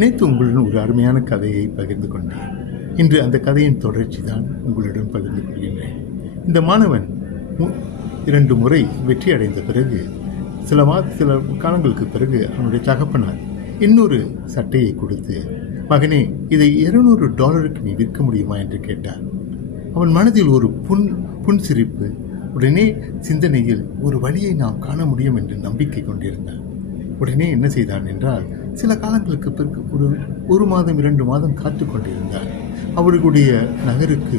நேற்று உங்களுடன் ஒரு அருமையான கதையை பகிர்ந்து கொண்டேன். இன்று அந்த கதையின் தொடர்ச்சி தான் உங்களுடன் பகிர்ந்து கொள்கின்றேன். இந்த மாணவன் 2 முறை வெற்றி அடைந்த பிறகு சில காலங்களுக்கு பிறகு அவனுடைய தகப்பனார் இன்னொரு சட்டையை கொடுத்து, மகனே, இதை $200 நீ விற்க முடியுமா என்று கேட்டார். அவன் மனதில் ஒரு புன்சிரிப்பு. உடனே சிந்தனையில் ஒரு வழியை நாம் காண முடியும் என்று நம்பிக்கை கொண்டிருந்தான். உடனே என்ன செய்தான் என்றால், சில காலங்களுக்கு பிறகு ஒரு மாதம் 2 மாதம் காத்து கொண்டிருந்தார். அவர்களுடைய நகருக்கு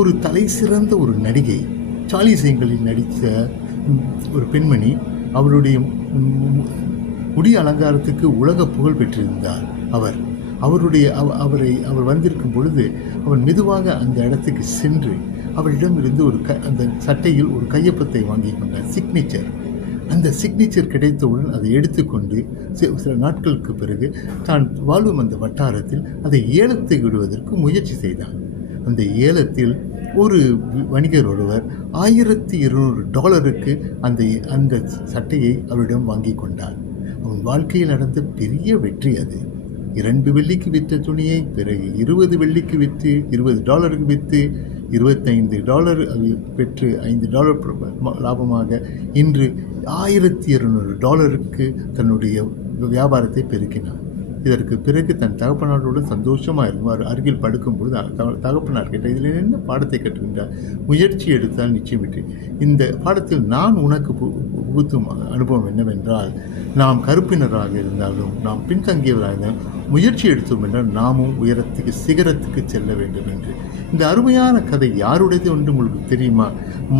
ஒரு தலை சிறந்த ஒரு நடிகை, சாலிசைங்களில் நடித்த ஒரு பெண்மணி, அவருடைய முடி அலங்காரத்துக்கு உலக புகழ் பெற்றிருந்தார். அவர் வந்திருக்கும் பொழுது அவன் மெதுவாக அந்த இடத்துக்கு சென்று அவரிடமிருந்து அந்த சட்டையில் ஒரு கையொப்பத்தை வாங்கி கொண்டார், சிக்னேச்சர். அந்த சிக்னேச்சர் கிடைத்தவுடன் அதை எடுத்துக்கொண்டு சில நாட்களுக்கு பிறகு தான் வாழும் அந்த வட்டாரத்தில் அதை ஏலத்தை விடுவதற்கு முயற்சி செய்தான். அந்த ஏலத்தில் ஒரு வணிகர் ஒருவர் $1200 அந்த சட்டையை அவரிடம் வாங்கி கொண்டார். அவன் வாழ்க்கையில் நடந்த பெரிய வெற்றி அது. 2 வெள்ளிக்கு விற்ற துணியை பிறகு $20 விற்று, $20 விற்று, $25 பெற்று $5 லாபமாக இன்று $1200 தன்னுடைய வியாபாரத்தை பெருக்கினார். இதற்கு பிறகு தன் தகப்பனாருடன் சந்தோஷமாக இருக்கும். அருகில் படுக்கும்பொழுது தகப்பனார் கேட்டார், இதில் என்ன பாடத்தை கற்றுக்கின்றார்? முயற்சி எடுத்தால் நிச்சயம் வெற்றி. இந்த பாடத்தில் நான் உனக்கு புகுத்தும் அனுபவம் என்னவென்றால், நாம் கருப்பினராக இருந்தாலும், நாம் பின்தங்கியவராக இருந்தாலும், முயற்சி எடுத்தோம் என்றால் நாமும் உயரத்துக்கு சிகரத்துக்கு செல்ல வேண்டும் என்று. இந்த அருமையான கதை யாருடையது என்று உங்களுக்கு தெரியுமா?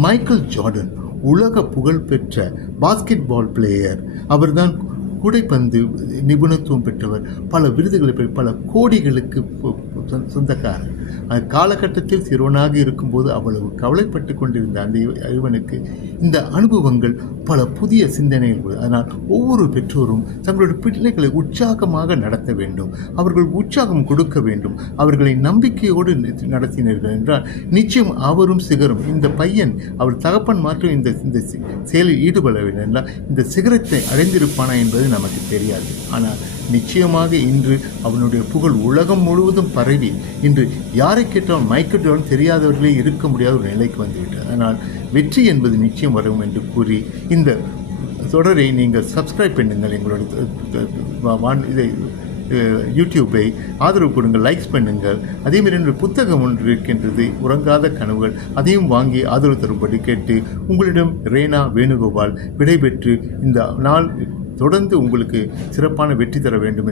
மைக்கேல் ஜார்டன், உலக புகழ்பெற்ற பாஸ்கெட் பால் பிளேயர். அவர்தான் கூடைப்பந்து நிபுணத்துவம் பெற்றவர். பல விருதுகளை பல கோடிகளுக்கு சொந்தக்காரர். காலகட்டத்தில் சிறுவனாக இருக்கும்போது அவ்வளவு கவலைப்பட்டு கொண்டிருந்த அந்த இவனுக்கு இந்த அனுபவங்கள் பல புதிய சிந்தனைகள். அதனால் ஒவ்வொரு பெற்றோரும் தங்களுடைய பிள்ளைகளை உற்சாகமாக நடத்த வேண்டும், அவர்கள் உற்சாகம் கொடுக்க வேண்டும். அவர்களை நம்பிக்கையோடு நடத்தினர்கள் என்றால் நிச்சயம் அவரும் சிகரம். இந்த பையன் அவர் தகப்பன் மாற்றம் இந்த செயலில் ஈடுபடவில்லை என்றால் இந்த சிகரத்தை அடைந்திருப்பானா என்பது நமக்கு தெரியாது. ஆனால் நிச்சயமாக இன்று அவனுடைய புகழ் உலகம் முழுவதும் பரவி இன்று யாரை கேட்டாலும் மைக்கேல் ஜார்டன் தெரியாதவர்களே இருக்க முடியாத ஒரு நிலைக்கு வந்துவிட்டார். அதனால் வெற்றி என்பது நிச்சயம் வரும் என்று கூறி இந்த தொடரை நீங்கள் சப்ஸ்கிரைப் பண்ணுங்கள். எங்களுடைய யூடியூப்பை ஆதரவு கொடுங்கள், லைக்ஸ் பண்ணுங்கள். அதேமாதிரி என்னுடைய புத்தகம் ஒன்று இருக்கின்றது, உறங்காத கனவுகள். அதையும் வாங்கி ஆதரவு தரும்படி கேட்டு உங்களிடம் ரேனா வேணுகோபால் விடைபெற்று இந்த நாள் தொடர்ந்து உங்களுக்கு சிறப்பான வெற்றி தர வேண்டும்.